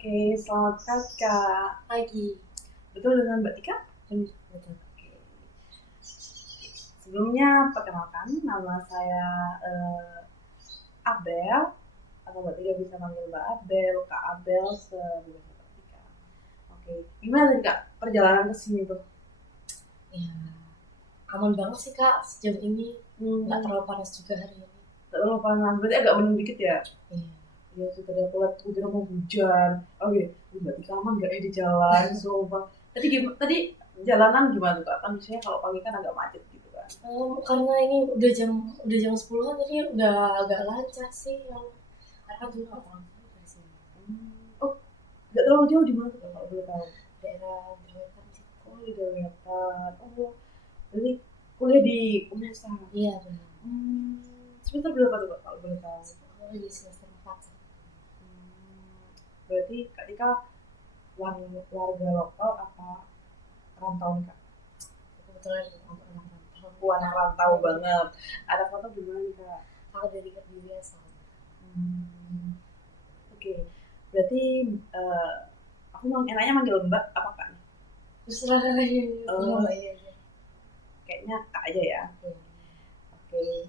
Oke, selamat pagi Kak. Pagi. Betul dengan Mbak Tika? Betul. Oke. Sebelumnya perkenalkan, nama saya Abel. Atau Mbak Tika bisa panggil Mbak Abel, Kak Abel, sebebas Mbak Tika. Oke, gimana tadi Kak perjalanan ke sini tuh? Ya, aman banget sih Kak sejauh ini. Nggak terlalu panas juga hari ini. Gak terlalu panas, berarti agak mendung dikit ya? Iya. Iya, sudah aku lihat kira mau hujan. Oke, Mbak Tika aman nggak ya di jalan? Sumpah. Tadi jalanan gimana tuh Kak? Kan biasanya kalau pagi kan agak macet gitu kan. Karena ini udah jam 10-an, jadi udah agak lancar sih. Karena dulu nggak terlalu jauh dari sini. Oh, nggak terlalu jauh di mana tuh Kak, kalau boleh tahu? Daerah Brawetan sih. Oh, di Brawetan. Oh, berarti kuliah di Unesa. Iya benar. Semester berapa tuh Kak, kalau boleh tahu? Aku di semester 4. Berarti Kak Tika warga lokal apa rantau nih Kak? Kebetulan aku anak rantau. Anak rantau banget. Anak rantau di mana nih Kak? Aku dari Kediri asal. Oke, berarti aku enaknya manggil Mbak apa Kak? Terserah iya. Kayaknya Kak aja ya. Iya. Oke.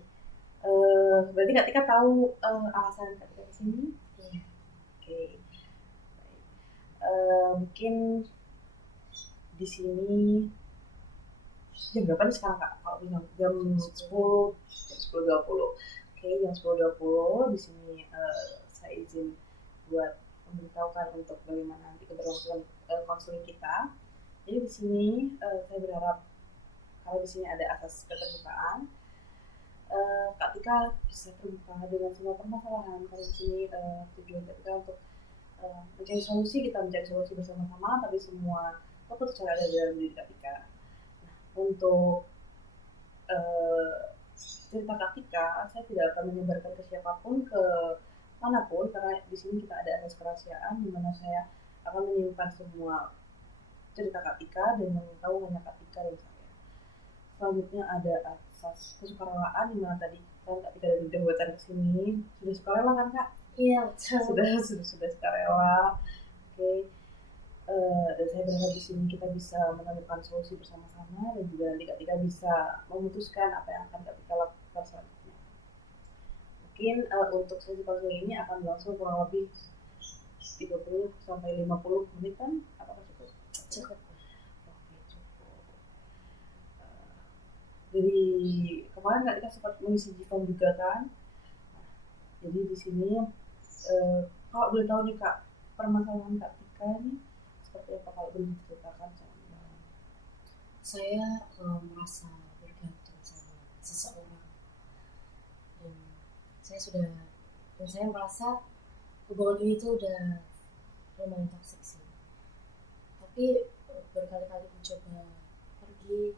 Berarti Kak Tika tahu alasan Kak Tika kesini? Iya. Oke. Mungkin di sini jam berapa nih sekarang Kak? Kalau bilang jam 10.20. Oke, jam 10.20 di sini saya izin buat memberitahukan untuk bagaimana nanti keberlangsungan konseling kita. Jadi di sini saya berharap kalau di sini ada asas keterbukaan, Kak Tika bisa terbuka dengan semua permasalahan. Kalau di sini tujuan Kak Tika untuk mencari solusi, kita mencari solusi bersama-sama, tapi semua keputusan ada di dalam diri Kak Tika. Nah, untuk cerita Kak Tika, saya tidak akan menyebarkan ke siapapun, ke manapun, karena di sini kita ada asas kerahasiaan, di mana saya akan menyimpan semua cerita Kak Tika dan yang tahu hanya Kak Tika dan saya. Selanjutnya ada asas kesukarelaan, di mana tadi kan Kak Tika dari Brawetan ke sini sudah sukarela kan Kak? Iya, sudah sukarela. Oke. Dan saya berharap di sini kita bisa menemukan solusi bersama-sama dan juga nanti Kak Tika bisa memutuskan apa yang akan Kak Tika lakukan selanjutnya. Mungkin untuk sesi konseling ini akan berlangsung kurang lebih 30 sampai 50 menit kan? Apakah cukup? Cukup. Oke, cukup. Dari kemarin Kak Tika sempat mengisi Jifon juga kan? Jadi di sini kalau boleh tahu nih Kak, permasalahan Kak Tika ini seperti apa kalau boleh diceritakan? Saya merasa bergantung sama seseorang dan saya merasa hubungan ini tuh udah lumayan toksik sih. Tapi berkali-kali mencoba pergi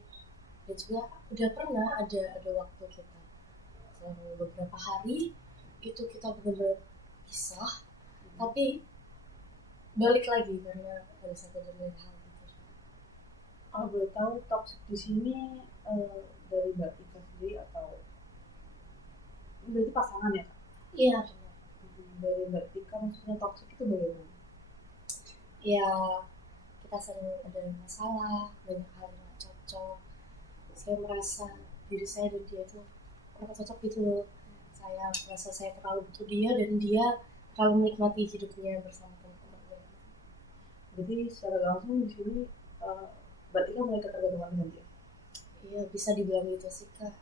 dan juga udah pernah ada waktu kita selama beberapa hari itu kita benar-benar pisah, tapi balik lagi karena ada satu dan lain hal. Kalau boleh tahu toxic di sini dari Mbak Tika sendiri atau berarti pasangan ya Kak? Iya. Dari Mbak Tika maksudnya toxic itu bagaimana? Ya kita sering ada masalah, banyak hal yang gak cocok. Saya merasa diri saya dan dia itu kurang cocok gitu. Saya merasa saya terlalu butuh dia dan dia terlalu menikmati hidupnya bersama teman-temannya. Jadi secara langsung di sini Mbak Tika mulai ketergantungan dengan dia? Iya, bisa dibilang gitu sih Kak.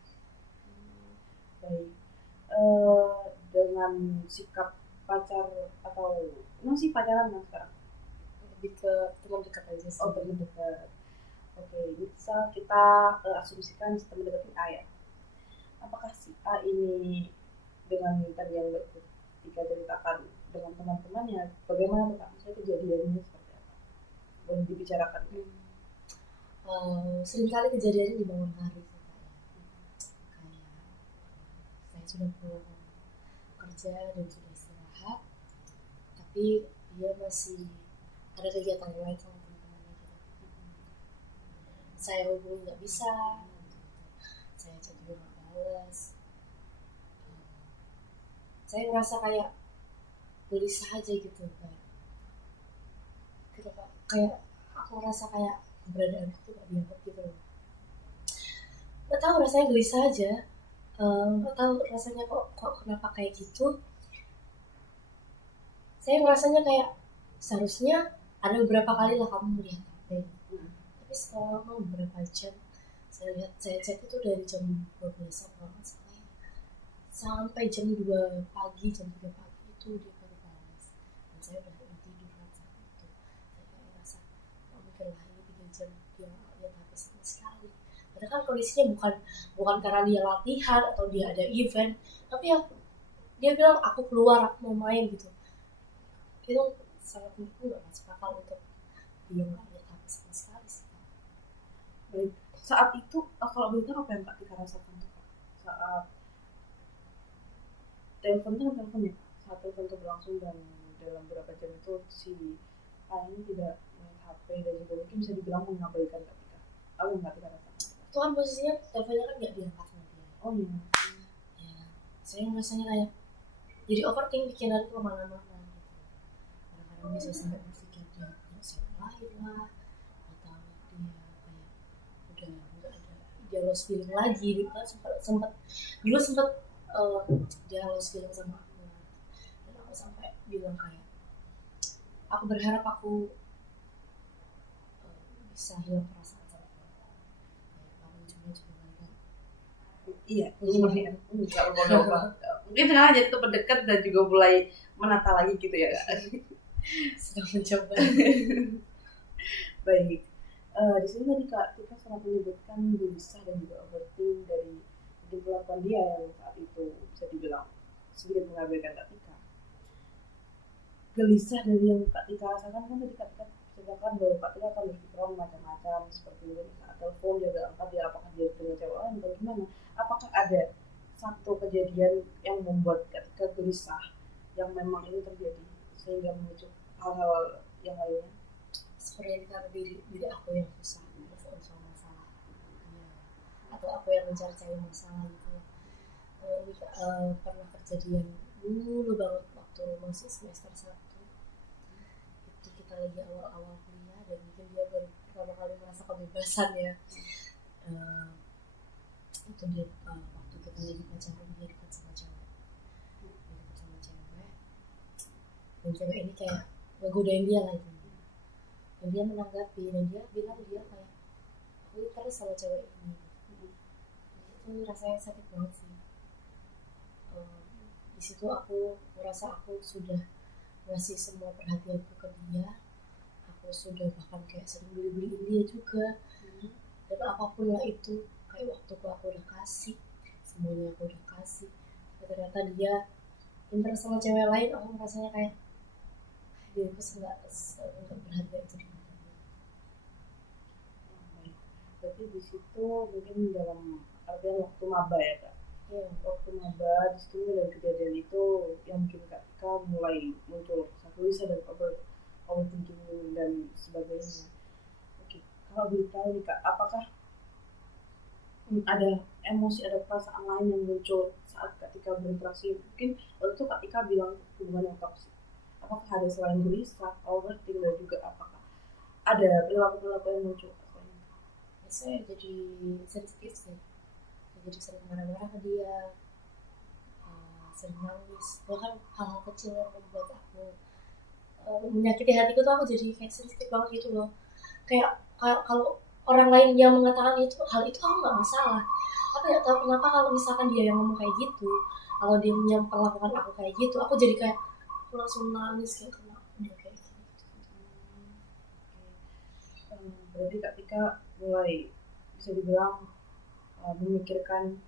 Baik. Dengan sikap pacar atau emang sih pacaran kan sekarang? Lebih ke teman dekat aja sih. Oh, teman dekat. Oke, bisa kita asumsikan teman dekatnya A ya. Apakah si A ini dengan tadi yang Mbak Tika ceritakan dengan teman-temannya, bagaimana tuh Kak? Maksudnya kejadiannya seperti apa? Boleh dibicarakan? Seringkali kejadiannya di bangun hari sih Kak. Kayak saya sudah pulang kerja dan sudah istirahat, tapi dia masih ada kegiatan lain sama teman-temannya gitu. Saya hubungi nggak bisa, saya chat juga nggak balas. Saya ngerasa kayak gelisah aja gitu, kayak kayak aku ngerasa kayak keberadaanku tuh gak dianggap gitu loh. Gak tahu, rasanya gelisah aja. Gak tahu rasanya kok kenapa kayak gitu. Saya ngerasanya kayak seharusnya ada beberapa kali lah kamu melihat HP, tapi selama beberapa jam saya lihat, saya cek itu dari jam 12 kalau nggak salah ya, sampai jam 2 pagi, jam 3 pagi itu dia baru balas, dan saya udah tidur kan saat itu. Saya kayak ngerasa, oh mungkin lah ini 3 jam dia nggak lihat HP sama sekali. Padahal kan kondisinya bukan karena dia latihan atau dia ada event, tapi ya dia bilang aku keluar, aku mau main gitu. Itu sangat menurutku nggak masuk akal untuk dia nggak lihat HP sama sekali sih. Baik, saat itu kalau boleh tahu apa yang Kak Tika rasakan tuh Kak? Saat telepon ya Kak? Saat telepon itu berlangsung dan dalam beberapa jam itu si A ini tidak melihat HP dan juga mungkin bisa dibilang mengabaikan Kak Tika. Apa yang Kak Tika rasakan? Itu kan posisinya teleponnya kan nggak diangkat sama dia. Oh iya. Ya, saya rasanya kayak jadi overthink, pikiran itu kemana-mana gitu. Kadang-kadang bisa sampai berpikir dia punya cewek lain lah, atau dia kayak udah nggak ada, dia lost feeling lagi gitu kan. Sempat dulu dia lost feeling sama aku, dan aku sampai bilang kayak aku berharap aku bisa hilang perasaan sama kamu. Ya, karena ujungnya juga mereka Iya, lumayan. Nggak berubah-ubah. Mungkin sekarang jadi teman dekat dan juga mulai menata lagi gitu ya Kak. sedang mencoba. Baik. Di sini tadi Kak Tika sangat menyebutkan gelisah dan juga overthink dari mungkin kelakuan dia yang saat itu bisa dibilang sedikit mengabaikan Kak Tika. Gelisah dari yang Kak Tika rasakan kan tadi Kak Tika ceritakan bahwa Kak Tika akan berpikiran macam-macam seperti itu saat telepon dia gak angkat, dia apakah dia dengan cewek lain atau gimana. Apakah ada satu kejadian yang membuat Kak Tika gelisah yang memang ini terjadi sehingga memicu hal-hal yang lainnya? Sebenarnya karena diri aku yang susah move on sama masalah ya, atau aku yang mencari-cari masalah gitu. Ini pernah kejadian dulu banget waktu masih semester 1. Itu kita lagi awal-awal kuliah dan mungkin dia baru pertama kali merasa kebebasan ya. Itu dia waktu kita lagi pacaran, dia dekat sama cewek, dan cewek ini kayak ngegodain dia lah itu. Dan dia menanggapi dan dia bilang dia kayak aku terus sama cewek ini. Itu rasanya sakit banget sih. Di situ aku merasa aku sudah ngasih semua perhatianku ke dia, aku sudah bahkan kayak sering beli-beliin dia juga, dan apapun lah itu, kayak waktuku aku udah kasih, semuanya aku udah kasih, tapi ternyata dia pintar sama cewek lain. Aku rasanya kayak diriku nggak berharga itu di mata dia. Berarti di situ mungkin dalam artian waktu maba ya Kak? Iya. Waktu maba di situ dari kejadian itu yang bikin Kak Tika mulai muncul gelisah dan overthinking dan sebagainya. Oke, kalau boleh tahu nih Kak, apakah ada emosi, ada perasaan lain yang muncul saat Kak Tika berinteraksi? Mungkin waktu itu Kak Tika bilang hubungan yang toksik. Apakah ada selain gelisah, overthinking dan juga apakah ada perilaku-perilaku yang muncul? Saya jadi sensitif sih, jadi sering marah-marah ke dia, sering nangis, bahkan hal-hal kecil yang membuat aku menyakiti hatiku tuh aku jadi kayak sensitif banget gitu loh. Kayak kalau orang lain yang mengatakan itu hal itu aku nggak masalah, tapi nggak tahu kenapa kalau misalkan dia yang ngomong kayak gitu, kalau dia memperlakukan aku kayak gitu, aku jadi kayak aku langsung nangis kayak kenapa dia kayak gitu. Berarti Kak Tika mulai bisa dibilang memikirkan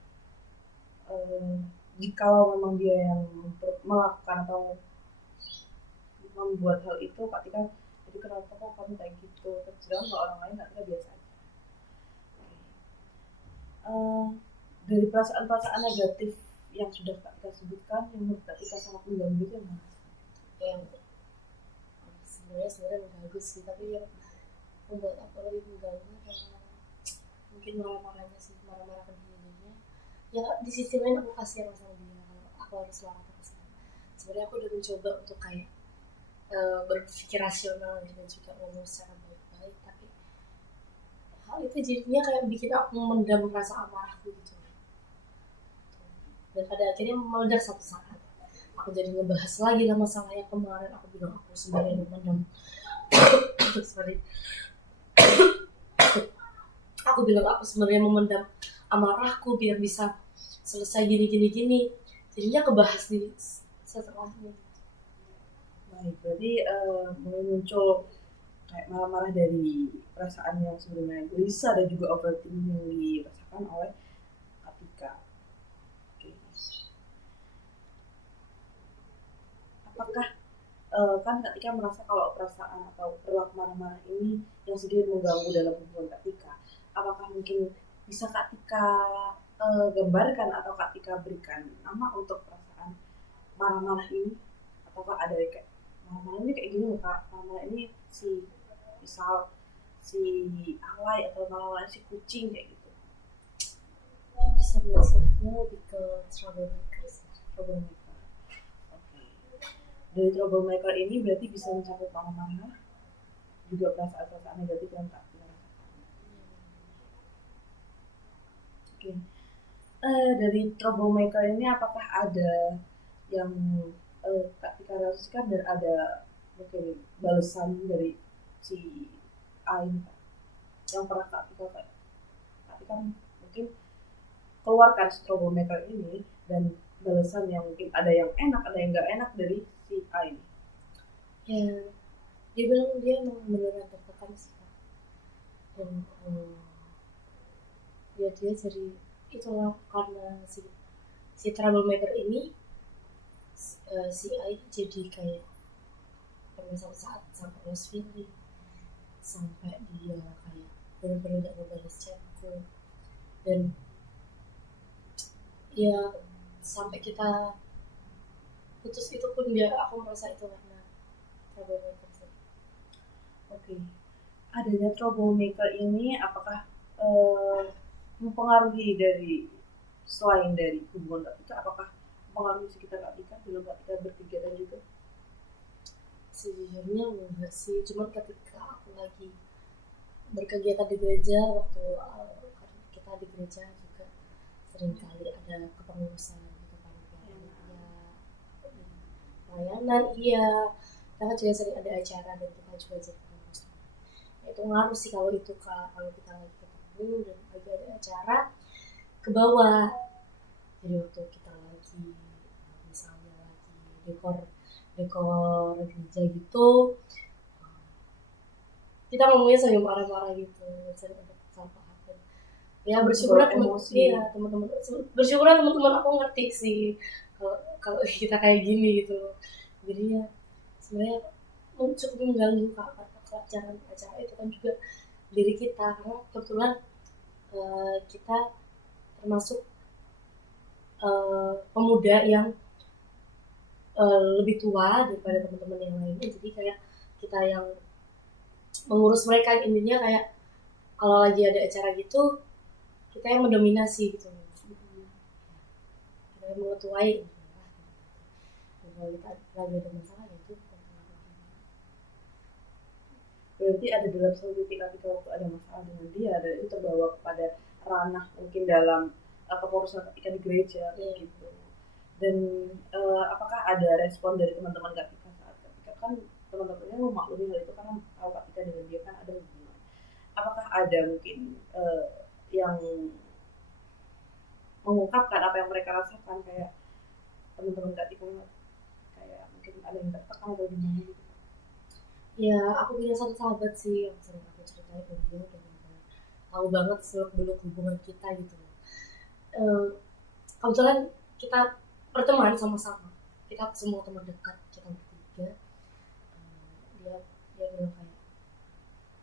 jikalau memang dia yang melakukan atau membuat hal itu, Kak Tika jadi kenapa kok kamu kayak gitu, sedangkan kalau orang lain Kak Tika biasa aja. Dari perasaan-perasaan negatif yang sudah Kak Tika sebutkan yang menurut Kak Tika sangat mengganggu itu yang mana? Yang sebenarnya bagus sih, tapi yang membuat aku lebih mengganggu karena mungkin marah-marahnya sih, marah-marah ke dirinya. Ya di sisi lain aku kasihan sama dia, kalau aku harus marah terus. Sebenarnya aku udah mencoba untuk kayak berpikir rasional dan juga ngomong secara baik-baik, tapi hal itu jadinya kayak bikin aku memendam rasa amarahku gitu. Dan pada akhirnya meledak satu saat aku jadi ngebahas lagi lah masalah yang kemarin. Aku bilang aku sebenarnya memendam sorry aku bilang aku sebenarnya memendam amarahku biar bisa selesai gini. Jadinya kebahas di setelahnya. Baik, berarti mulai muncul kayak marah-marah dari perasaan yang sebenarnya gelisah dan juga overthinking yang dirasakan oleh Atika. Oke. Apakah kan Atika merasa kalau perasaan atau perilaku marah-marah ini yang sedikit mengganggu dalam hubungan Atika? Apakah mungkin bisa Atika gambarkan atau Atika berikan nama untuk perasaan marah-marah ini? Ataukah ada kayak marah-marah ini kayak gini loh Kak, marah-marah ini misal si alay atau marah-marah si kucing kayak gitu. Bisa biasanya lebih ke troublemaker. Oke. Dari troublemaker ini berarti bisa mencakup marah-marah, juga perasaan-perasaan negatif yang tak dirasakan. Oke. Dari troublemaker ini apakah ada yang Kak Tika rasakan dan ada mungkin balasan dari si Ain yang pernah Kak Tika mungkin keluarkan troublemaker ini dan balasan yang mungkin ada yang enak ada yang nggak enak dari si Ain? Ya, dia bilang dia memang beneran tertekan sih Kak. Dan ya dia jadi itulah karena si troublemaker ini si Ain jadi kayak pernah satu saat sampai lost feeling, sampai dia kayak benar-benar gak ngebalas chatku. Dan ya sampai kita putus itu pun dia, aku merasa itu karena troublemaker sih. Oke. Adanya troublemaker ini apakah mempengaruhi dari selain dari hubungan Kak Tika, apakah mempengaruhi sekitar Kak Tika dalam Kak Tika berkegiatan juga? Sejujurnya enggak sih, cuma ketika aku lagi berkegiatan di gereja, waktu kita di gereja juga sering kali ada kepengurusan gitu kan, pelayanan iya, kita juga sering ada acara dan kita juga jadi pengurusan. Itu ngaruh sih kalau itu Kak, kalau kita lagi ketemu dan lagi ada acara ke bawah. Jadi waktu kita lagi misalnya lagi dekor gereja gitu, kita ngomongnya sambil marah-marah gitu, sering ada kesalahan. Ya bersyukur teman-teman bersyukur teman-teman aku ngerti sih kalau kita kayak gini gitu. Jadi ya sebenarnya cukup mengganggu Kak, karena acara itu kan juga diri kita, karena kebetulan kita termasuk pemuda yang lebih tua daripada teman-teman yang lainnya, jadi kayak kita yang mengurus mereka, intinya kayak kalau lagi ada acara gitu kita yang mendominasi gitu, kita yang mengetuai. Kalau kita lagi ada masalah itu berarti ada dalam satu titik ketika waktu ada masalah dengan dia dan itu terbawa kepada ranah mungkin dalam kepengurusan ketika di gereja gitu. Dan apakah ada respon dari teman-teman Kak Tika saat ketika kan teman-temannya memaklumi hal itu karena tahu Kak Tika dengan dia kan ada hubungan, apakah ada mungkin yang mengungkapkan apa yang mereka rasakan, kayak teman-teman Kak Tika kayak mungkin ada yang tertekan atau gimana gitu? Ya aku punya satu sahabat sih yang sering aku ceritain ke dia, dan tahu banget seluk-beluk hubungan kita gitu. Kebetulan kita berteman sama-sama, kita semua teman dekat, kita bertiga. Dia bilang kayak,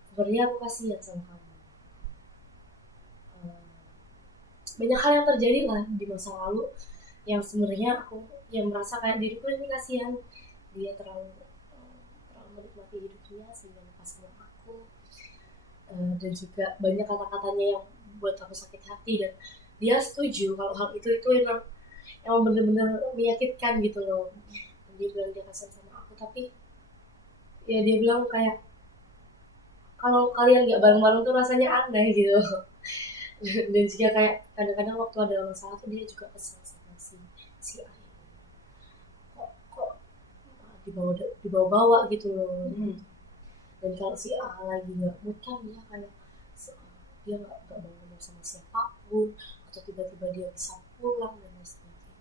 sebenarnya aku kasihan sama kamu, banyak hal yang terjadi lah di masa lalu yang sebenarnya aku yang merasa kayak diriku ini kasihan, dia terlalu menikmati hidupnya sehingga lepaskan aku, dan juga banyak kata-katanya yang buat aku sakit hati, dan dia setuju kalau hal itu yang benar-benar menyakitkan gitu loh. Dia bilang dia kasihan sama aku, tapi ya dia bilang kayak kalau kalian nggak bareng-bareng tuh rasanya aneh gitu. Dan juga kayak kadang-kadang waktu ada masalah tuh dia juga kesel sama si A ini. Kok dibawa-bawa gitu loh. Dan kalau si A lagi nggak mood kan dia kayak dia nggak mau ngomong sama siapapun, atau tiba-tiba dia bisa pulang dan lain sebagainya.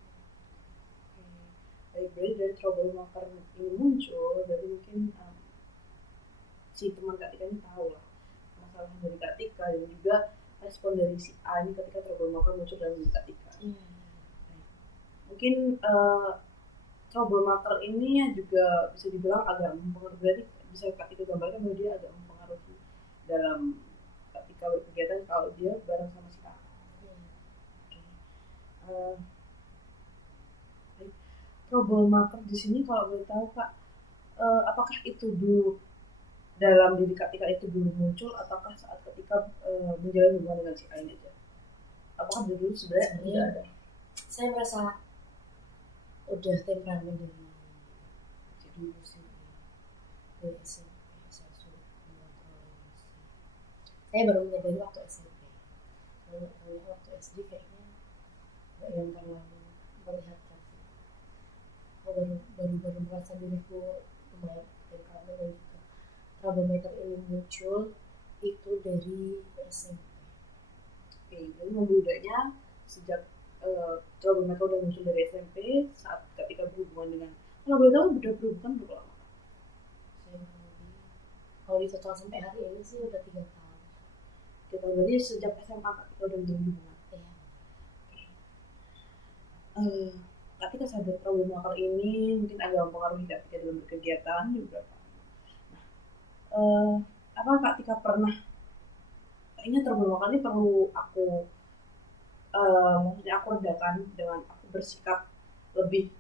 Baik, berarti dari troublemaker ini muncul, berarti mungkin si teman Kak Tika ini tahu lah masalah dari Kak Tika, dan juga respon dari si A ini ketika troublemaker muncul dalam diri Kak Tika. Mungkin troublemaker ini juga bisa dibilang agak mempengaruhi, berarti bisa Kak Tika gambarkan bahwa dia agak mempengaruhi dalam Kak Tika berkegiatan kalau dia bareng sama si A. Troublemaker di sini kalau boleh tahu Kak, apakah itu dulu dalam diri Kak Tika itu dulu muncul, ataukah saat ketika menjalin hubungan dengan si A ini aja? Apakah dulu sebenarnya tidak ada? Saya merasa udah temperamen dari dulu sih, dari SMP saya sudah mengontrol emosi. Saya baru menyadari waktu SMP. Kalau waktu SD kayaknya nggak yang terlalu melihatkan sih. Baru merasa diriku lumayan temperamen, dan juga troublemaker ini muncul itu dari SMP. Oke, jadi membudaknya sejak troublemaker udah muncul dari SMP saat ketika berhubungan dengan, kalau boleh tahu udah berhubungan berapa lama? Saya kalau di total sampai hari ini sih udah 3 tahun. Kita berarti sejak SMA ketika udah menjalin hubungan. Ketika sadar troublemaker ini mungkin agak mempengaruhi Kak Tika dalam berkegiatan juga. Apa Kak Tika pernah kayaknya troublemaker ini perlu aku maksudnya aku redakan dengan aku bersikap lebih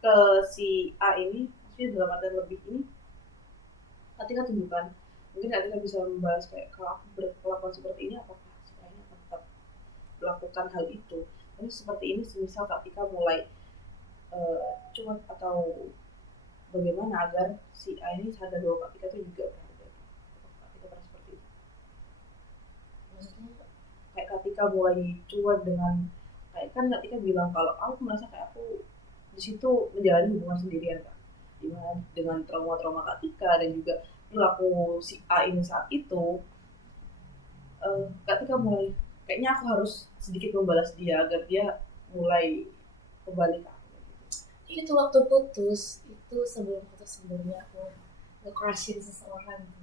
ke si A ini, maksudnya dalam artian lebih ini Kak tunjukkan, mungkin Kak bisa membahas kayak kalau aku berkelakuan seperti ini apakah sebenarnya tetap melakukan hal itu. Tapi seperti ini semisal Kak mulai cuek atau bagaimana agar si A ini sadar bahwa Kak itu juga berharga. Kak pernah seperti itu? Maksudnya kayak Kak mulai cuek dengan kayak kan Kak bilang kalau aku merasa kayak aku di situ menjalani hubungan sendirian Kak, dengan trauma-trauma Kak dan juga perilaku si A ini saat itu, Kak mulai kayaknya aku harus sedikit membalas dia agar dia mulai kembali ke aku. Itu waktu putus, itu sebelum putus sebelumnya aku nge-crushin seseorang gitu.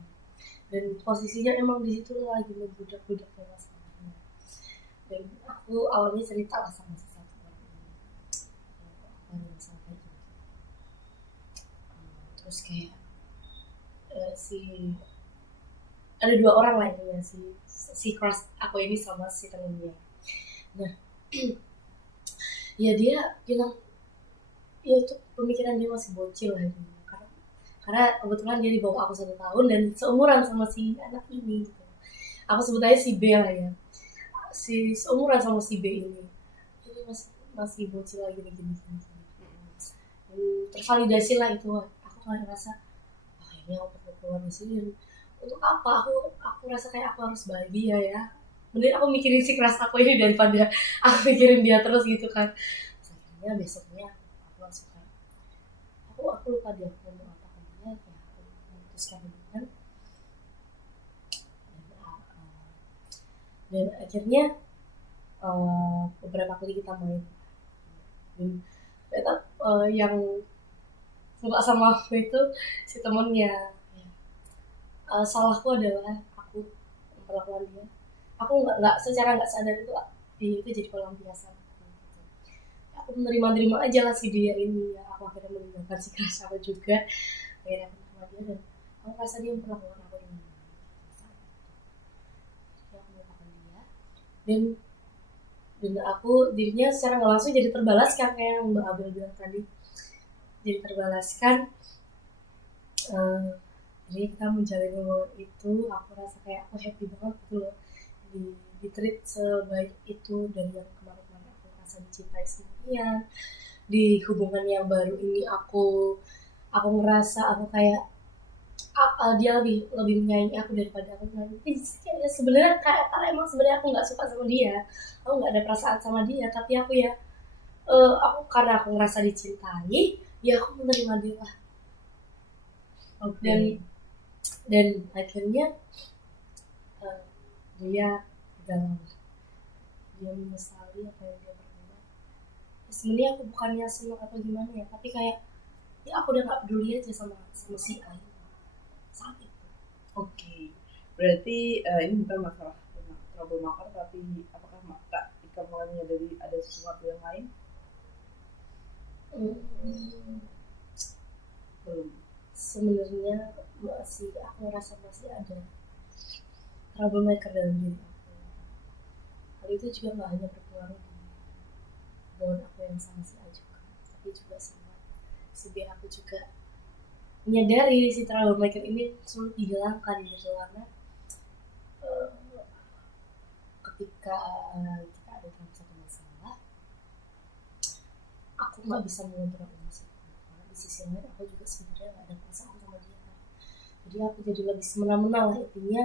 Dan posisinya emang di situ lagi ngebudak-budaknya masalahnya. Dan aku awalnya cerita lah sama sesuatu orang ini, apa yang sampai gitu. Terus kayak ada 2 orang lah itu ya, si crush aku ini sama si temennya. Nah ya dia bilang ya itu pemikiran dia masih bocil lah gitu. Karena kebetulan dia di bawah aku 1 tahun dan seumuran sama si anak ini gitu. Aku sebut aja si B lah ya, si seumuran sama si B ini masih bocil lagi gini. Tervalidasi lah itu. Aku kayak ngerasa ini aku perlu keluar di sini. Untuk apa aku rasa kayak aku harus bahagia ya, mending aku mikirin si keras aku ini daripada aku mikirin dia terus gitu kan. Akhirnya besoknya aku langsung kayak aku lupa dia ngomong apa ke dia, kayak aku memutuskan hubungan. Dan akhirnya beberapa kali kita main, dan ternyata yang suka sama aku itu si temennya. Salahku adalah aku memperlakukan dia. Aku nggak secara nggak sadar dia itu jadi pelampiasan aku. Gitu. Aku menerima aja lah si dia ini ya. Aku akhirnya meninggalkan si keras aku juga. Akhirnya aku menerima dia, dan aku rasa dia memperlakukan aku dengan baik saat itu. Jadi aku melupakan dia, dan aku dirinya secara nggak langsung jadi terbalaskan kayak yang Mbak Abel bilang tadi. Jadi terbalaskan. Jadi kita menjalin hubungan itu, aku rasa kayak aku happy banget gitu loh, di treat sebaik itu. Dan yang kemarin aku merasa dicintai sendirian, di hubungan yang baru ini aku aku ngerasa aku kayak dia lebih menyayangi aku daripada aku menyayangi. Ya, sebenarnya kayak kalau emang sebenarnya aku nggak suka sama dia, aku nggak ada perasaan sama dia, tapi aku ya aku karena aku ngerasa dicintai, ya aku menerima dia lah. Oke. Dan akhirnya dia dalam dia menyesali apa yang dia perbuat. Sebenarnya aku bukannya senang atau gimana ya, tapi kayak ya aku udah nggak peduli aja sama si A saat itu. Oke. Berarti ini bukan masalah troublemaker, tapi apakah Kak Ika mulai menyadari ada sesuatu yang lain? Belum. Sebenarnya aku ngerasa masih ada troublemaker dalam diri aku. Hal itu juga nggak hanya berpengaruh di hubungan aku yang sama si A juga, tapi juga sama si B. Aku juga menyadari si troublemaker ini sulit dihilangkan gitu, karena ketika kita ada dalam satu masalah, aku nggak bisa mengontrol emosiku, karena di sisi lain aku juga sebenarnya nggak ada perasaan sama dia. Jadi aku jadi lebih semena-mena lah intinya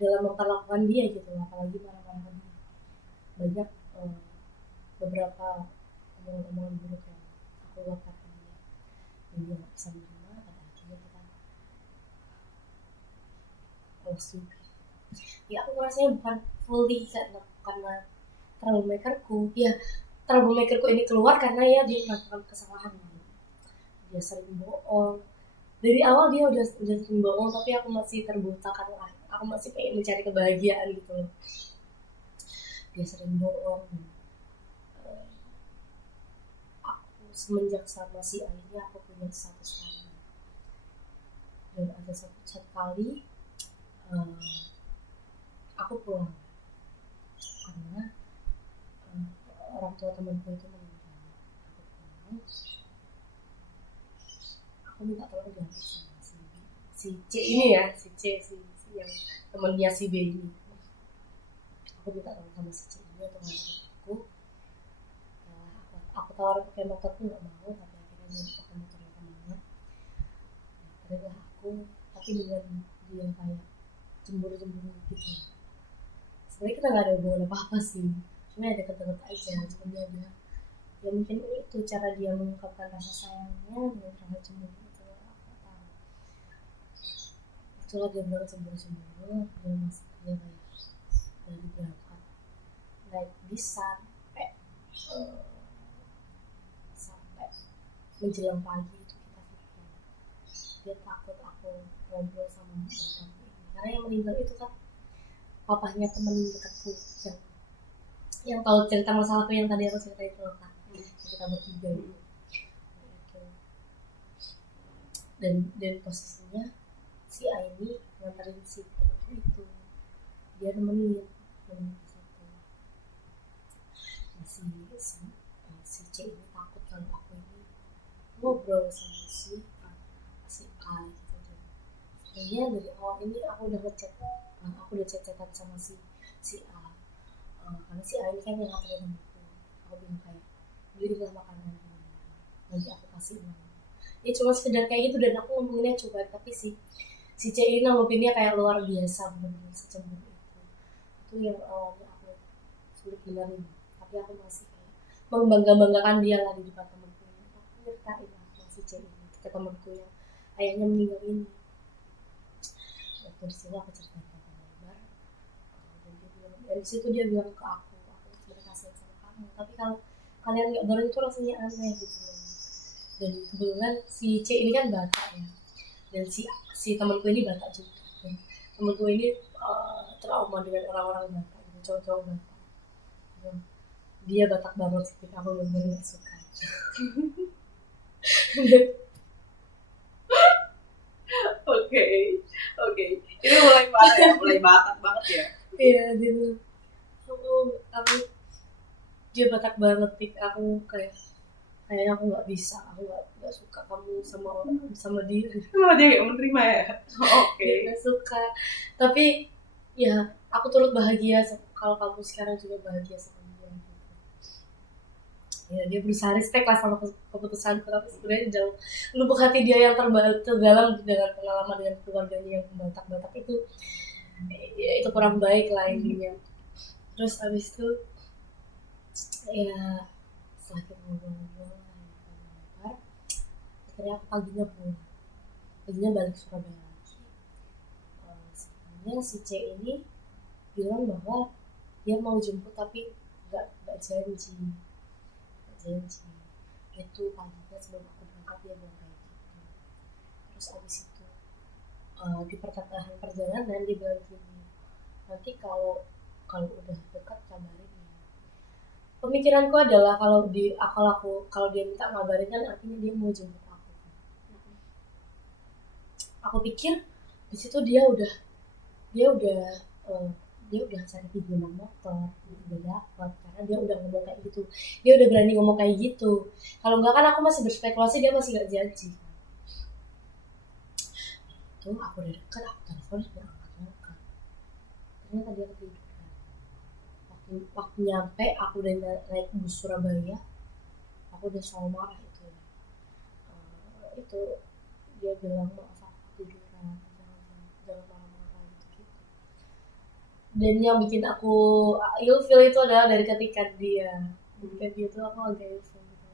dalam memperlakukan dia gitu, apalagi marah-marah ke dia. Banyak beberapa omongan-omongan buruk yang aku lontarkan dia dan dia nggak bisa menerima, pada akhirnya kita lost juga. Ya aku rasanya bukan fully karena troublemakerku, ya troublemakerku ini keluar karena ya dia melakukan kesalahan. Dia sering bohong. Dari awal dia udah sering bohong, tapi aku masih terbutakan lah. Aku masih pengen mencari kebahagiaan gitu loh. Dia sering bohong. Aku semenjak sama si A ini aku punya status kamu. Dan ada satu kali aku pulang karena orang tua temanku itu meninggal. Aku pulang, aku minta tolong diantar sama si C ini ya, si yang temennya si B ini. Aku minta tolong sama si C ini untuk nganterin aku tawarin pakai motor tuh nggak mau, tapi akhirnya dia pakai motornya temannya. Nah, aku tapi dengan dia kayak cemburu gitu. Sebenarnya kita nggak ada hubungan apa sih, cuma ada deket aja. Cuma dia ada ya mungkin itu cara dia mengungkapkan rasa sayangnya dengan rasa cemburu itu. Aku tahu itulah dia bilang cemburu. Dia masih dia kayak dari berangkat naik bis sampai menjelang pagi itu kita pikir dia takut aku ngobrol sama bapakku ini, karena yang meninggal itu kan papahnya temen dekatku yang tahu cerita masalahku yang tadi aku ceritain itu kan, kita bertiga itu. Dan posisinya si A ini nganterin si temanku itu, dia nemenin di situ. Si C ini takut kalau aku ini ngobrol sama si A gitu. Sebenarnya dari awal ini aku udah chat-chatan sama si A, karena si A ini kan yang nganterin temanku. Aku bilang kayak belilah makanan nanti aku kasih uang. Ya cuma sekedar kayak gitu, dan aku ngomonginnya coba, tapi si C ini nanggepinnya kayak luar biasa, benar-benar secemburu itu yang awalnya aku sulit hilarin, tapi aku masih kayak membanggakan dia lah di depan temanku. Aku nyertain aku si C ini ke temanku yang ayahnya meninggal ini. Waktu di sini aku ceritain tentang lebar, dan di situ dia bilang ke aku sebenarnya kasihan sama kamu, tapi kalau kalian nggak bareng itu rasanya aneh gitu. Dan kebetulan si C ini kan Batak ya, dan si temanku ini Batak juga, dan temanku ini trauma dengan orang-orang Batak gitu, cowok-cowok Batak. Dia Batak banget sih, aku bener-bener gak suka. Oke. Ini mulai parah ya, mulai Batak banget ya. Iya, dia Batak banget, aku kayaknya aku nggak bisa, aku nggak suka kamu sama dia. Dia nggak menerima ya. Oke. Nggak suka, tapi ya aku turut bahagia kalau kamu sekarang juga bahagia sama dia gitu. Ya, dia berusaha respect lah sama keputusanku, tapi sebenarnya jauh lubuk hati dia yang terdalam dengan pengalaman dengan keluarganya yang pembatak-batak itu, ya, itu kurang baik lah intinya. Terus abis itu ya setelah kita ngobrol-ngobrol akhirnya aku paginya balik Surabaya lagi. Sebenarnya si C ini bilang bahwa dia mau jemput tapi nggak janji itu paginya sebelum aku berangkat dia bilang kayak gitu. Terus abis itu di pertengahan perjalanan dia bilang gini, nanti kalau udah dekat kabarin ya. Pemikiranku adalah kalau dia minta ngabarin kan artinya dia mau jemput aku. Aku pikir di situ dia udah cari pinjaman motor, udah dapat karena dia udah ngomong kayak gitu, dia udah berani ngomong kayak gitu. Kalau enggak kan aku masih berspekulasi dia masih gak janji. Tuh aku udah dekat, aku telepon dia angkat, ternyata dia ketiduran. Waktu nyampe aku udah naik bus Surabaya, aku udah selalu marah itu ya. Itu dia bilang maaf aku ketiduran, jangan marah-marah gitu. Dan yang bikin aku ilfeel itu adalah dari ketika dia tuh aku agak ilfeel gitu.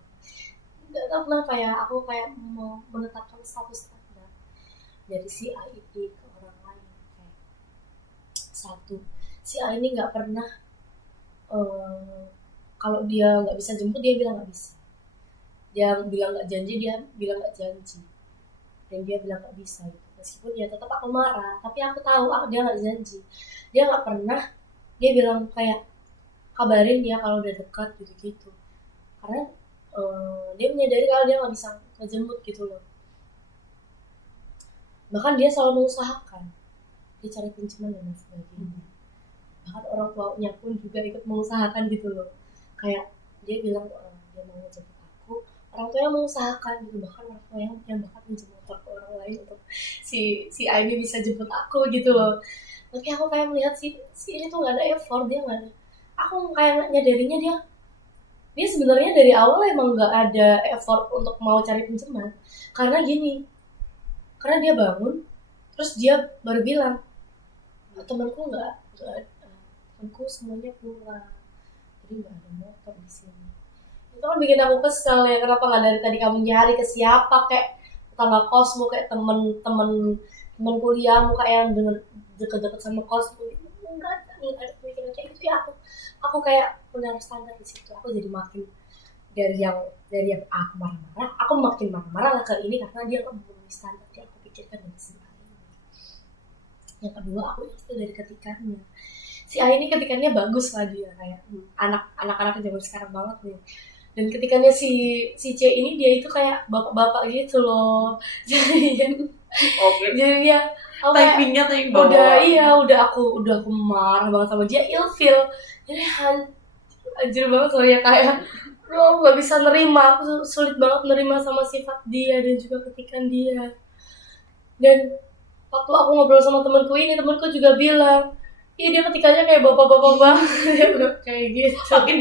Nggak tahu kenapa ya, aku kayak mau menetapkan status anda dari si A ini ke orang lain. Kayak satu, si A ini nggak pernah kalau dia nggak bisa jemput dia bilang nggak bisa, dia bilang nggak janji dia bilang nggak janji, dan dia bilang nggak bisa gitu. Meskipun ya tetap aku marah, tapi aku tahu dia nggak janji, dia nggak pernah dia bilang kayak kabarin dia kalau udah dekat gitu karena dia menyadari kalau dia nggak bisa ngejemput gitu loh. Bahkan dia selalu mengusahakan, dia cari pinjaman dan sebagainya. Bahkan orang tuanya pun juga ikut mengusahakan gitu loh. Kayak dia bilang dia mau ngejemput aku, orang tuanya mengusahakan gitu. Bahkan orang tuanya yang bahkan pinjam motor ke orang lain untuk si A ini bisa jemput aku gitu loh. Tapi aku kayak melihat si ini tuh nggak ada effort, dia nggak ada. Aku kayak nyadarinya dia sebenarnya dari awal emang nggak ada effort untuk mau cari pinjaman. Karena gini, karena dia bangun, terus dia baru bilang, temanku nggak ada, temanku semuanya pulang, jadi nggak ada motor di sini. Itu kan bikin aku kesel ya, kenapa nggak dari tadi kamu nyari ke siapa, kayak tetangga kosmu, kayak temen kuliahmu, kayak yang deket-deket sama kosmu. Enggak ada pemikiran kayak gitu ya. Aku kayak punya standar di situ. Aku jadi makin dari yang aku marah-marah, aku makin marah-marah lah ke ini karena dia nggak memenuhi standar yang aku pikirkan dari si A ini. Yang kedua, aku itu dari ketikannya. Si A ini ketikannya bagus lah, dia kayak anak-anak zaman sekarang banget nih. Dan ketikannya si C ini dia itu kayak bapak-bapak gitu loh. Jadi ya typingnya udah aku marah banget sama dia, ilfeel. Jadi anjir banget loh ya, kayak lo nggak bisa nerima, aku sulit banget nerima sama sifat dia dan juga ketikan dia. Dan waktu aku ngobrol sama temanku juga bilang, iya dia ketikannya kayak bapak-bapak banget. Dia bilang kayak gitu. Makin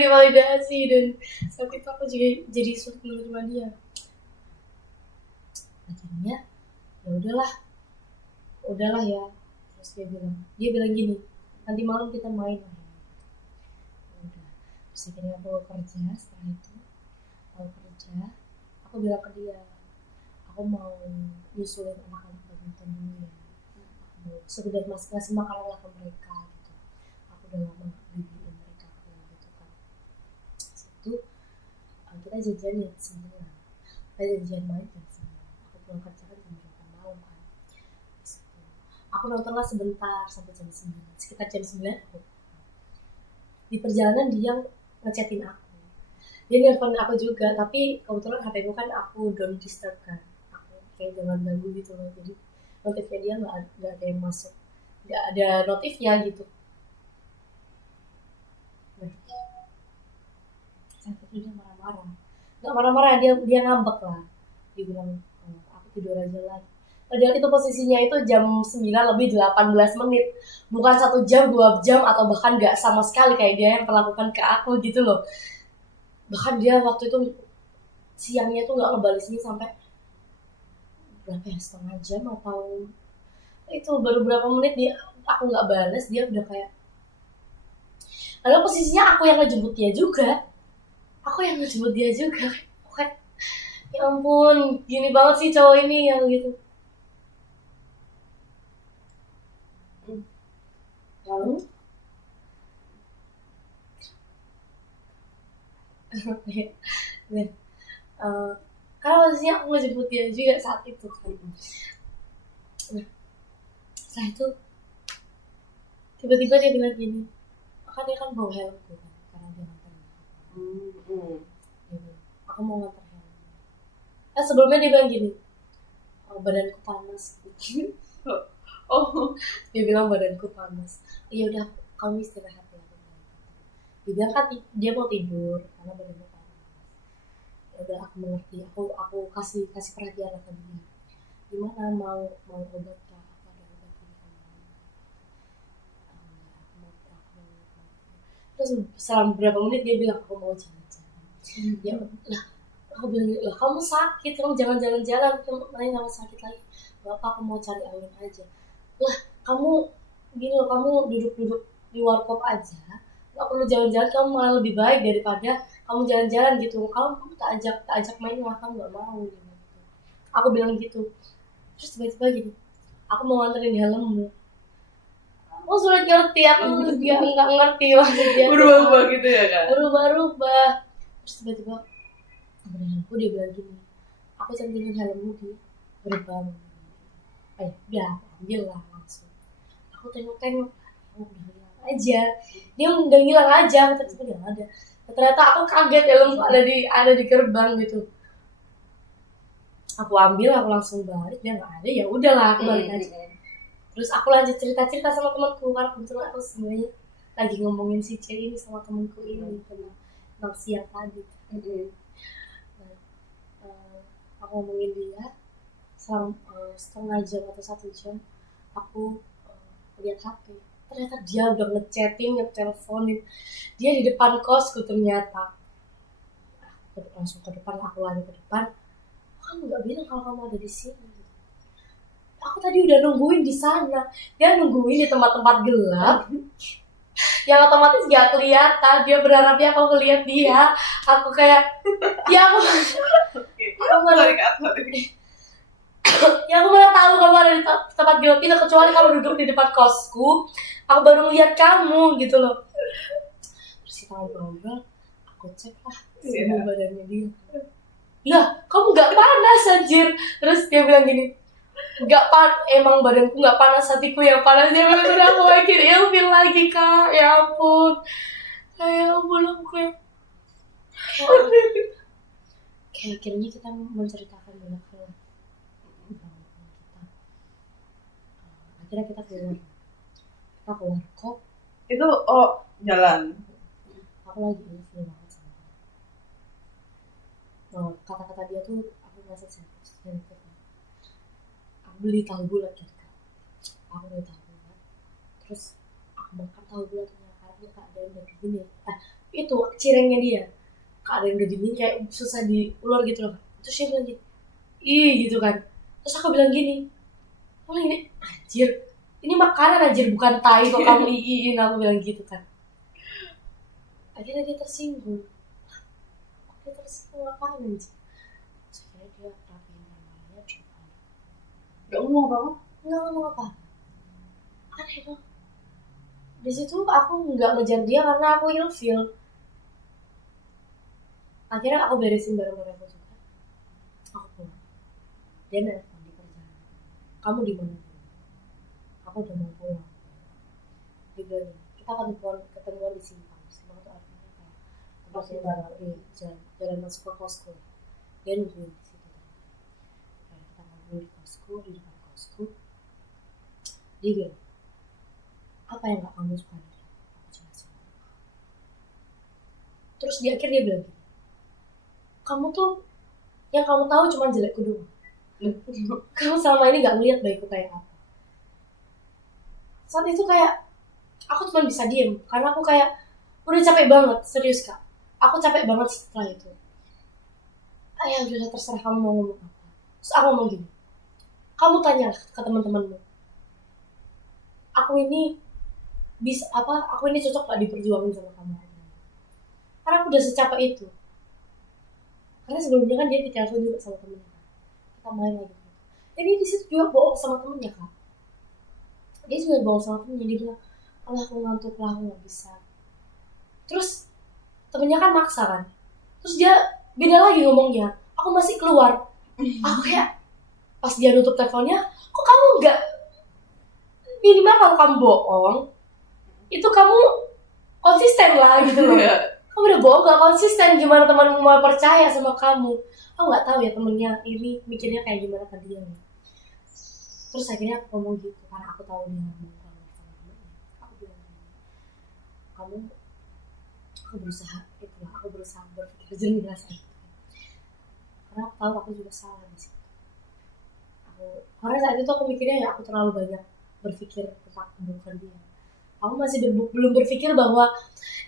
divalidasi Dan saat itu aku juga jadi sulit menerima dia. Akhirnya ya udahlah ya. Terus dia bilang gini, nanti malam kita main lah. Udah. Terus akhirnya aku kerja. Setelah itu aku bilang ke dia, aku mau nyusulin anak-anak badminton dulu ya. Sekedar ngasih makanan lah ke mereka gitu. Aku udah lama gak beliin mereka gitu kan. Situ kita jajan ya sembilan. Kita jajan main jam 9. Aku pulang kerja kan jam 8 malam kan. Situ aku nontonlah sebentar sampai jam 9. Sekitar jam 9 aku di perjalanan dia ngechatin aku. Dia nelfon aku juga, tapi kebetulan HP gue kan aku don't disturb kan. Aku kayak jangan ganggu gitu loh. Jadi notifnya dia nggak ada yang masuk, nggak ada notifnya gitu. Saat itu dia marah-marah, nggak marah-marah, dia ngambek lah. Dia bilang aku tidur aja lagi. Padahal itu posisinya itu jam 9 lebih 18 menit, bukan 1 jam 2 jam atau bahkan nggak sama sekali kayak dia yang perlakukan ke aku gitu loh. Bahkan dia waktu itu siangnya tuh nggak ngebalesin sampai berapa ya, setengah jam atau itu baru berapa menit dia aku nggak balas, dia udah kayak, lalu posisinya aku yang ngejemput dia juga, kayak ya ampun gini banget sih cowok ini yang gitu. Lalu Karena posisinya aku ngejemput dia juga saat itu kan. Nah, setelah itu tiba-tiba dia bilang gini, kan dia kan bawa helmku kan karena dia nganterin aku. Dia bilang, aku mau nganter helm. Nah sebelumnya dia bilang gini, badanku panas. Dia bilang badanku panas. Iya udah kamu istirahat ya. Dia bilang kan dia mau tidur karena badannya panas. Ya udah aku mengerti, aku kasih perhatian ke dia. Gimana mau obat kah? Apa ada obat ini kamu? Terus setelah beberapa menit dia bilang aku mau jalan-jalan. Ya lah, aku bilang lah kamu sakit, kamu jangan jalan-jalan, lain kamu sakit lagi. Bapak aku mau cari angin aja. Lah kamu gini loh, kamu duduk-duduk di warkop aja, nggak perlu jalan-jalan, kamu malah lebih baik daripada kamu jalan-jalan gitu. Kamu tak ajak main lah, kamu nggak mau gitu. Aku bilang gitu. Terus tiba-tiba gini, aku mau nganterin helmmu. Aku sudah ngerti, aku dia nggak ngerti maksudnya. Berubah gitu ya kan? Berubah. Terus tiba-tiba aku dia bilang gini, aku cantilin helmmu di gerbang. Udah ambil lah langsung. Aku tengok, udah hilang aja. Dia udah hilang aja, terus udah ada. Ternyata aku kaget helmku ada di gerbang gitu. Aku ambil, aku langsung balik, dia nggak ada, ya udahlah aku balik aja. Terus aku lanjut cerita sama temanku, karena kebetulan aku sebenarnya lagi ngomongin si C ini sama temanku ini tentang siang tadi. Aku ngomongin dia setengah jam atau 1 jam, aku lihat HP, ternyata dia udah ngechatting, ngeteleponin, dia di depan kosku ternyata. Langsung ke depan, aku lari ke depan. Kamu nggak bilang kalau kamu ada di sini? Aku tadi udah nungguin di sana. Dia nungguin di tempat-tempat gelap yang otomatis gak kelihatan. Dia berharapnya aku ngeliat dia. Aku kayak ya aku malah ya aku malah tahu kamu ada di tempat gelap itu, kecuali kamu duduk di depan kosku, aku baru ngeliat kamu gitu loh. Terus kita ngobrol, aku cek lah badannya dia. Lah kamu gak panas anjir. Terus dia bilang gini, emang badanku gak panas, hatiku yang panas. Dia bilang udah, aku makin ilfil lagi kak. Ya ampun aku kayak akhirnya kita menceritakan banyak hal. Akhirnya kita keluar kok. Itu jalan. Aku lagi ilfil banget sama dia. Kata-kata dia tuh aku merasa sensitif. Aku beli tahu bulat kan kak. Aku beli tahu bulat. Terus aku makan tahu bulat karena keadaan udah gini. Itu cirengnya dia. Keadaan udah dingin kayak susah diulur gitu loh. Terus dia bilang gitu, ih gitu kan. Terus aku bilang gini, ini anjir, ini makanan anjir, bukan tai kok kamu iiin. Aku bilang gitu kan. Akhirnya dia tersinggung. Apaan anjir? Akhirnya dia rapiin kamarnya, Gak ngomong apa? Nggak ngomong apa. Aneh dong. Di situ aku nggak ngejar dia karena aku ilfil. Akhirnya aku beresin barang-barang aku juga. Aku pulang. Dia nelfon di perjalanan. Kamu di mana? Aku udah mau pulang. Dia bilang, kita ketemuan di Simpang. Simpang itu artinya kayak jalan masuk ke kosku. Dia nungguin di situ. Kita ngobrol di kosku, di depan kosku. Dia bilang, apa yang gak kamu suka dari aku jelasin. Terus di akhir dia bilang, kamu tuh yang kamu tahu cuma jelekku doang. Kamu selama ini gak ngeliat baikku kayak apa. Saat itu kayak aku cuma bisa diem karena aku kayak udah capek banget, serius kak. Aku capek banget setelah itu. Ya udah terserah kamu mau ngomong apa. Terus aku ngomong gini, kamu tanya ke teman-temanmu, aku ini bisa apa? Aku ini cocok gak diperjuangin sama kamu? Karena aku udah secapek itu. Karena sebelumnya kan dia ditelepon juga sama temennya, kita main lagi. Jadi di situ juga bohong sama temennya kan. Dia juga bohong sama temennya, dia bilang, kalau aku ngantuk lah, aku nggak bisa. Terus temennya kan maksa kan. Terus dia beda lagi ngomongnya, aku masih keluar. Aku kayak pas dia nutup teleponnya, kok kamu nggak, minimal kalau kamu bohong itu kamu konsisten lah gitu loh. Kamu udah bohong gak konsisten, gimana temanmu mau percaya sama kamu? Aku nggak tahu ya temennya ini mikirnya kayak gimana ke dia. Terus akhirnya aku ngomong gitu karena aku tahu dia ngomong sama temennya. Aku bilang, aku berusaha berpikir jernih lah saat itu. Karena aku tahu aku juga salah di situ. Karena saat itu aku mikirnya ya aku terlalu banyak berpikir tentang keburukan dia. Aku masih belum berpikir bahwa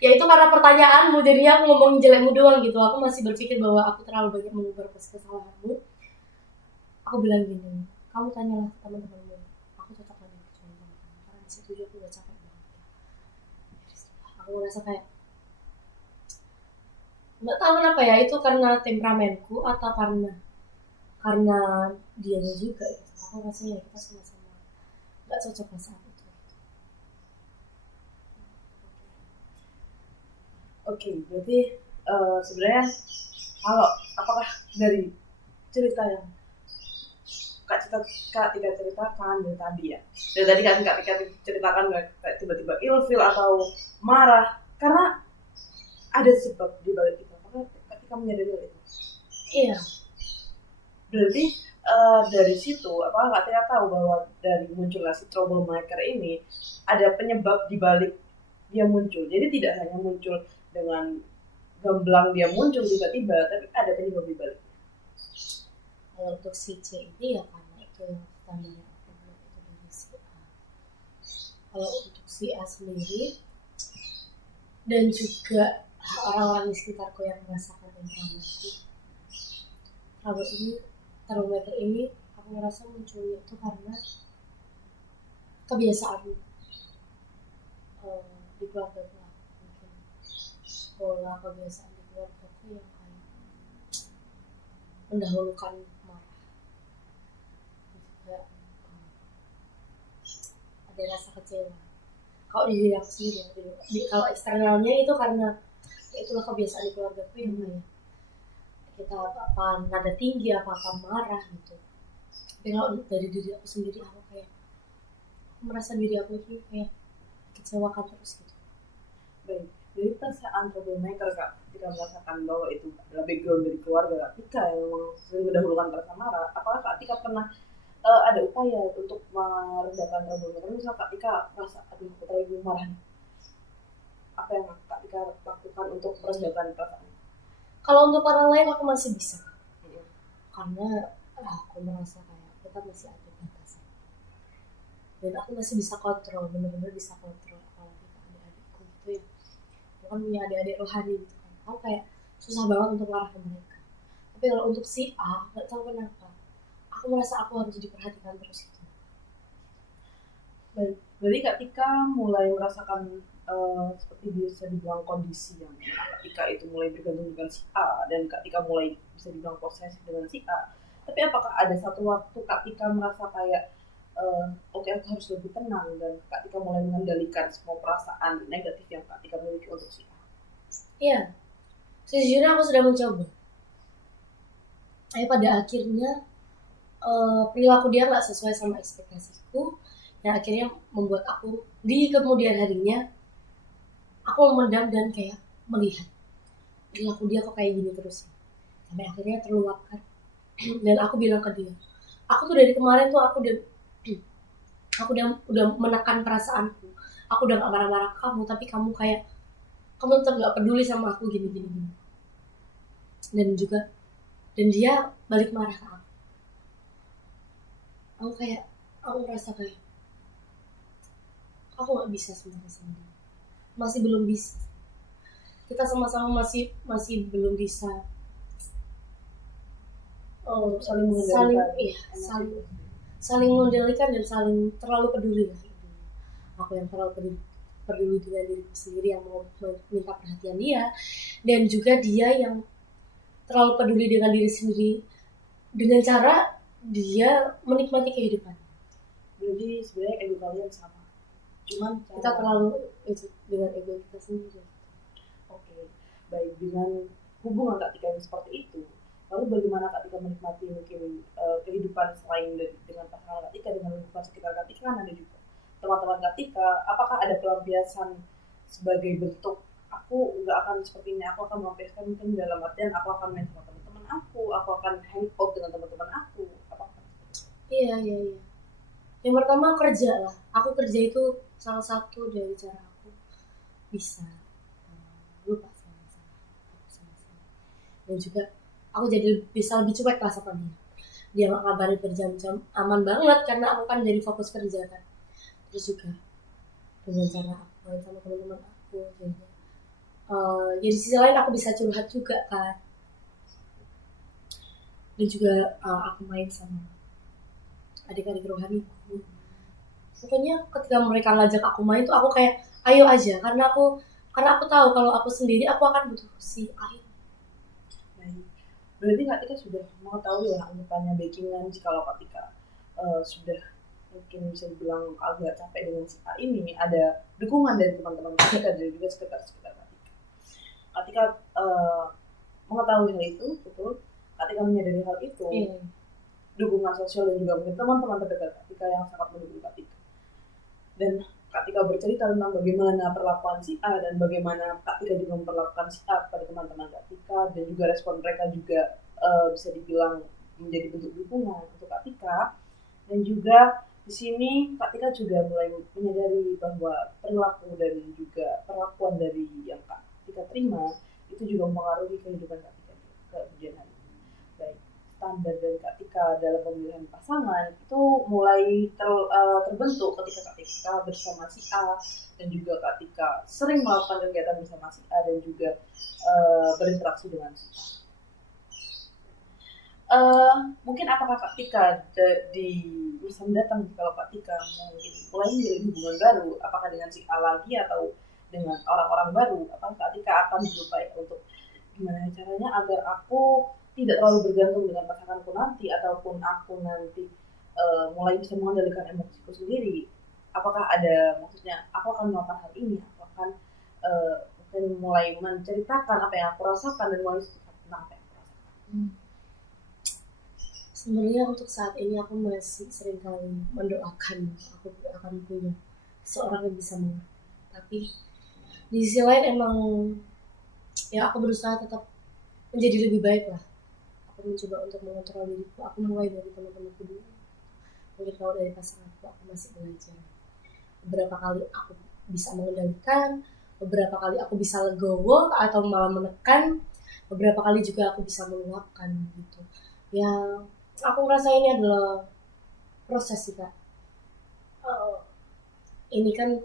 ya itu karena pertanyaanmu, jadinya aku ngomongin jelekmu doang gitu. Aku masih berpikir bahwa aku terlalu banyak mengubah kesalahanmu. Aku bilang gini, kamu tanyalah ke teman-temanmu, aku cocok lagi sama kamu. Karena di situ aku udah capek banget. Aku ngerasa kayak nggak tahu kenapa ya, itu karena temperamenku atau karena dianya juga gitu. Aku rasanya ya kita sama-sama nggak cocok saat itu. Oke, berarti sebenarnya kalau apakah dari cerita yang Kak Tika ceritakan dari tadi ya, dari tadi Kak Tika ceritakan kayak tiba-tiba ilfil atau marah karena ada sebab di balik itu, apakah Kak Tika menyadari hal itu? Iya. Berarti dari situ apakah Kak Tika tahu bahwa dari munculnya si troublemaker ini ada penyebab di balik dia muncul, jadi tidak hanya muncul dengan gamblang dia muncul tiba-tiba, tapi ada penyebab di balik. Kalau untuk si C ini ya karena itu yang pertamanya aku bilang itu dari si A. Kalau untuk si A sendiri dan juga orang-orang di sekitarku yang merasakan troublemaker ini aku merasa munculnya itu karena kebiasaan di keluarga aku, mungkin pola kebiasaan di keluarga aku yang kayak mendahulukan marah, juga ada rasa kecewa. Kalau di diri aku sendiri, kalau eksternalnya itu karena ya itulah kebiasaan di keluarga aku yang kayak kita apa nada tinggi, apa marah gitu. Tapi kalau dari diri aku sendiri, aku kayak merasa diri aku ini kayak kecewakan terus gitu. Baik, dari perasaan troublemaker Kak, ketika merasakan bahwa itu adalah background dari keluarga Kak Tika yang memang sering mendahulukan rasa marah, apakah Kak Tika pernah ada upaya untuk meredakan troublemaker? Misal Kak Tika merasa, aduh aku terlalu marah nih, apa yang Kak Tika lakukan untuk meredakan perasaan? Kalau untuk orang lain aku masih bisa, karena aku merasa kayak kita masih ada batasan dan aku masih bisa kontrol, benar-benar bisa kontrol. Kalau kita adik-adikku gitu ya, aku kan punya adik-adik rohani gitu kan, aku kayak susah banget untuk marah ke mereka. Tapi kalau untuk si A, nggak tahu kenapa aku merasa aku harus diperhatikan terus gitu. Baik, berarti Kak Tika mulai merasakan seperti bisa dibilang kondisi yang Kak Tika itu mulai bergantung dengan si A dan Kak Tika mulai bisa dibilang posesif dengan si A. Tapi apakah ada satu waktu Kak Tika merasa kayak oke, aku harus lebih tenang dan Kak Tika mulai mengendalikan semua perasaan negatif yang Kak Tika miliki untuk si A? Iya, sejujurnya aku sudah mencoba. Pada akhirnya perilaku dia nggak sesuai sama ekspektasiku, yang akhirnya membuat aku di kemudian harinya aku memendam dan kayak melihat perilaku dia kok kayak gini terus, sampai akhirnya terluapkan. Dan aku bilang ke dia, aku tuh dari kemarin tuh aku udah menekan perasaanku, aku udah gak marah-marah ke kamu, tapi kamu tetap gak peduli sama aku gini. Dan dia balik marah ke aku merasa kayak aku gak bisa sebenarnya sama dia, masih belum bisa. kita sama-sama masih belum bisa saling saling mengendalikan saling mengendalikan dan saling terlalu peduli lah. Aku yang terlalu peduli dengan diriku sendiri yang mau minta perhatian dia, dan juga dia yang terlalu peduli dengan diri sendiri dengan cara dia menikmati kehidupan. Jadi sebenarnya ego kalian sama, cuman Kita terlalu dengan ego kita sendiri. Oke, baik, dengan hubungan Kak Tika yang seperti itu, lalu bagaimana Kak Tika menikmati mungkin kehidupan selain dengan pasangan Kak Tika, dengan lingkungan sekitar Kak Tika kan ada juga teman-teman Kak Tika, apakah ada pelampiasan sebagai bentuk aku nggak akan seperti ini, aku akan melampiaskan mungkin dalam artian aku akan main sama teman-teman aku akan hangout dengan teman-teman aku, apakah? Iya. Yang pertama kerja lah. Aku kerja itu salah satu dari cara aku bisa lupa sama dan juga aku jadi bisa lebih cuek lah sama dia nggak kabarin berjam-jam, aman banget karena aku kan jadi fokus kerja kan. Terus juga dengan cara aku main sama teman-teman aku, jadi sisi lain aku bisa curhat juga kan. Dan juga aku main sama adik-adik rohaniku. Pokoknya ketika mereka ngajak aku main tuh aku kayak ayo aja, karena aku tahu kalau aku sendiri aku akan butuh si air. Berarti Kak Tika sudah mengetahui lah anggapannya backingan jikalau Kak Tika sudah mungkin bisa dibilang agak capek dengan si A ini, ada dukungan dari teman-teman Kak Tika dan juga sekitar Kak Tika. Kak Tika mengetahui hal itu, betul. Kak Tika menyadari hal itu, dukungan sosial dan juga mungkin teman-teman terdekat Kak Tika yang sangat mendukung Kak Tika. Dan Kak Tika bercerita tentang bagaimana perlakuan si A dan bagaimana Kak Tika juga memperlakukan si A pada teman-teman Kak Tika, dan juga respon mereka juga bisa dibilang menjadi bentuk dukungan untuk Kak Tika. Dan juga di sini Kak Tika juga mulai menyadari bahwa perilaku dan juga perlakuan dari yang Kak Tika terima itu juga mempengaruhi kehidupan Kak Tika ke kemudian hari. Baik, standar dari Kak Tika dalam pemilihan pasangan itu mulai terbentuk ketika Kak Tika bersama si A dan juga Kak Tika sering melakukan kegiatan bersama si A dan juga berinteraksi dengan si A. Mungkin apakah Kak Tika di masa mendatang kalau Kak Tika mungkin mulai menjalin hubungan baru, apakah dengan si A lagi atau dengan orang-orang baru, apakah Kak Tika akan berupaya untuk gimana caranya agar aku tidak terlalu bergantung dengan pasanganku nanti, ataupun aku nanti mulai bisa mengendalikan emosiku sendiri. Apakah ada, maksudnya aku akan melakukan hal ini, aku akan mungkin mulai menceritakan apa yang aku rasakan dan mulai tentang apa yang aku rasakan. Sebenarnya untuk saat ini aku masih sering kali mendoakan aku akan punya seorang yang bisa mengerti. Tapi di sisi lain emang ya aku berusaha tetap menjadi lebih baik lah. Aku mencoba untuk mengontrol diriku. Aku mulai dari teman-temanku dulu. Mungkin kalau dari pasanganku aku masih belajar. Beberapa kali aku bisa mengendalikan, beberapa kali aku bisa legowo atau malah menekan, beberapa kali juga aku bisa meluapkan gitu. Ya aku merasa ini adalah proses sih Kak. Ini kan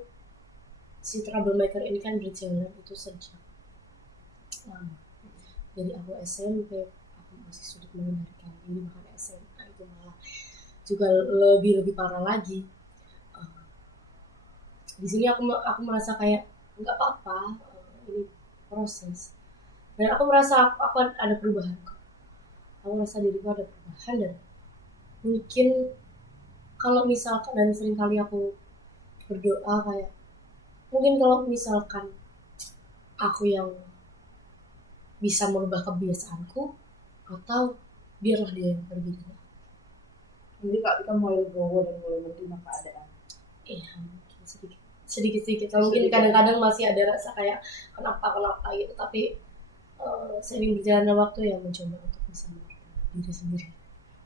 si troublemaker ini kan berjalan itu sejak lama. Jadi aku SMP aku masih sulit mengendalikan ini, bahkan SMA itu malah juga lebih parah lagi. Di sini aku merasa kayak nggak apa-apa, ini proses. Dan aku merasa aku ada perubahan kok. Aku merasa diriku ada perubahan, dan mungkin kalau misalkan, dan sering kali aku berdoa kayak mungkin kalau misalkan aku yang bisa merubah kebiasaanku, atau biarlah dia yang pergi. Jadi Kak Tika mulai legowo dan mulai menerima keadaan. Iya, mungkin sedikit. Mungkin kadang-kadang masih ada rasa kayak kenapa gitu, tapi sering berjalannya waktu yang mencoba untuk bisa mengerti diri sendiri.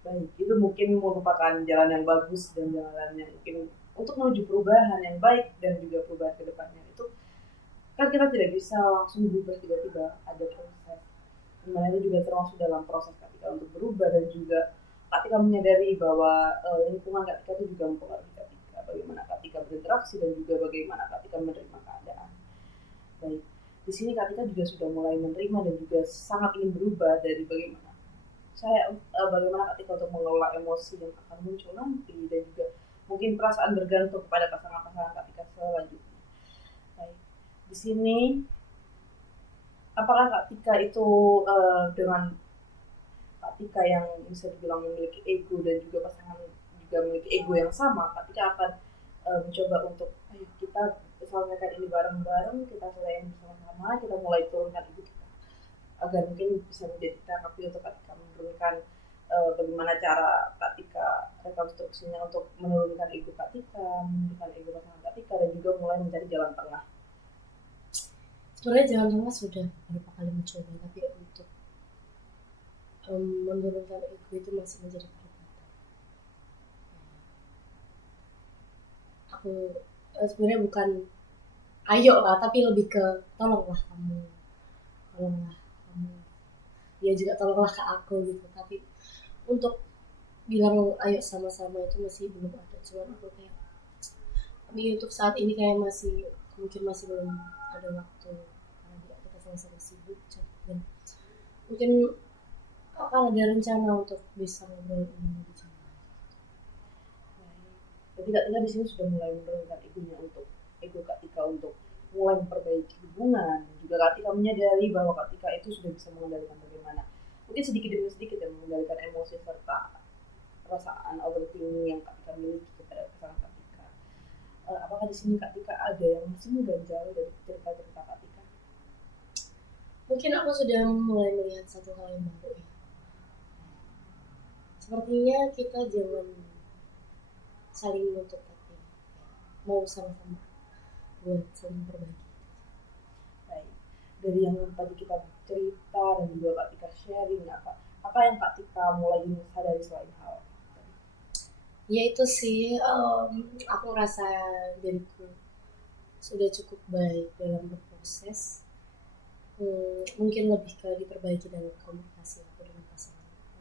Baik, itu mungkin merupakan jalan yang bagus dan jalan yang mungkin untuk menuju perubahan yang baik dan juga perubahan ke depannya. Itu kan kita tidak bisa langsung berubah tiba-tiba, ada proses. Dimana itu juga termasuk dalam proses ketika untuk berubah, dan juga ketika menyadari bahwa lingkungan ketika itu juga mempengaruhi ketika bagaimana ketika berinteraksi dan juga bagaimana ketika menerima keadaan. Baik, di sini Kak Tika juga sudah mulai menerima dan juga sangat ingin berubah dari bagaimana Kak Tika untuk mengelola emosi yang akan muncul nanti dan juga mungkin perasaan bergantung kepada pasangan-pasangan Kak Tika selanjutnya. Baik. Di sini apakah Kak Tika itu dengan Kak Tika yang bisa dibilang memiliki ego dan juga pasangan juga memiliki ego yang sama, Kak Tika akan mencoba untuk ayo kita selesaikan ini bareng-bareng, kita selesaikan bersama-sama, kita mulai turunkan ego kita agar mungkin bisa menjadi terapi untuk Kak Tika menurunkan bagaimana cara Kak Tika rekonstruksinya untuk menurunkan ego Kak Tika, menurunkan ego pasangan Kak Tika dan juga mulai mencari jalan tengah. Sebenarnya jalan tengah sudah beberapa kali mencoba, tapi untuk menurunkan ego itu masih menjadi perdebatan. Aku sebenarnya bukan ayo lah, tapi lebih ke tolonglah kamu, dia juga tolonglah ke aku gitu. Tapi untuk bilang ayo sama-sama itu masih belum ada. Cuman aku kayak, tapi untuk saat ini kayak mungkin masih belum ada waktu karena kita sama-sama sibuk dan mungkin akan ada rencana untuk bisa ngobrol ini lebih jauh. Jadi Kak Tika di sini sudah mulai menurunkan egonya untuk ego Kak Tika untuk mulai memperbaiki hubungan. Juga Kak Tika menyadari bahwa Kak Tika itu sudah bisa mengendalikan bagaimana mungkin sedikit demi sedikit ya mengendalikan emosi serta perasaan overthinking yang Kak Tika miliki kepada pasangan Kak Tika. Apakah di sini Kak Tika ada yang masih mengganjal dari cerita-cerita Kak Tika? Mungkin aku sudah mulai melihat satu hal yang baru ya. Sepertinya kita jangan saling menutup tapi mau sama-sama buat saling berbagi. Baik. Dari yang tadi kita cerita dan juga Kak Tika sharing apa yang Kak Tika mulai sadari selain hal tadi? Ya itu sih, aku ngerasa diriku sudah cukup baik dalam berproses. Mungkin lebih ke diperbaiki dalam komunikasi aku dengan pasangan aku,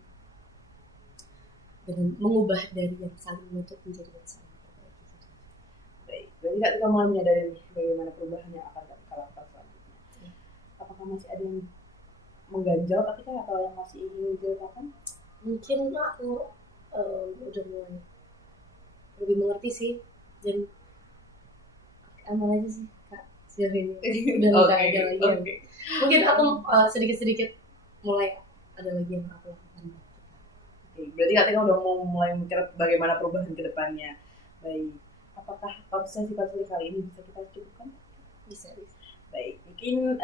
dengan mengubah dari yang saling menutup menjadi yang saling perbaiki gitu. Baik, berarti Kak Tika mulai menyadari bagaimana perubahan yang akan Kak Tika lakukan selanjutnya. Ya. Apakah masih ada yang mengganjal Kak Tika atau yang masih ingin diceritakan? Mungkin aku udah mulai lebih mengerti sih dan aman aja sih Kak sejauh ini udah nggak ada lagi mungkin aku sedikit-sedikit mulai ada lagi yang aku lakukan. Berarti Kak Tika udah mau mulai mikir bagaimana perubahan ke depannya. Baik, apakah konsultasi kali ini bisa kita cukupkan? Bisa. Baik, mungkin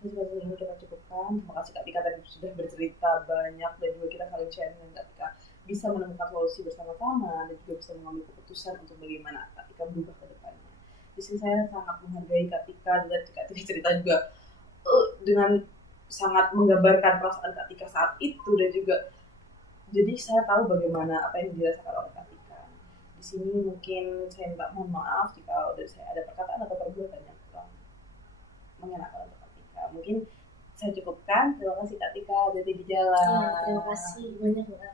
konsultasi ini kita cukupkan. Terima kasih Kak Tika tadi sudah bercerita banyak dan juga kita saling sharing dengan Kak Tika bisa menemukan solusi bersama-sama dan juga bisa mengambil keputusan untuk bagaimana Kak Tika berubah ke depannya. Di sini saya sangat menghargai Kak Tika dan Kak Tika cerita juga dengan sangat menggambarkan perasaan Kak Tika saat itu dan juga jadi saya tahu bagaimana apa yang dirasakan oleh Kak Tika. Di sini mungkin saya minta mohon maaf jika dari saya ada perkataan atau perbuatan yang kurang mengenakan untuk Kak Tika. Mungkin saya cukupkan. Terima kasih Kak Tika, jadi di jalan. Ya, terima kasih banyak Mbak.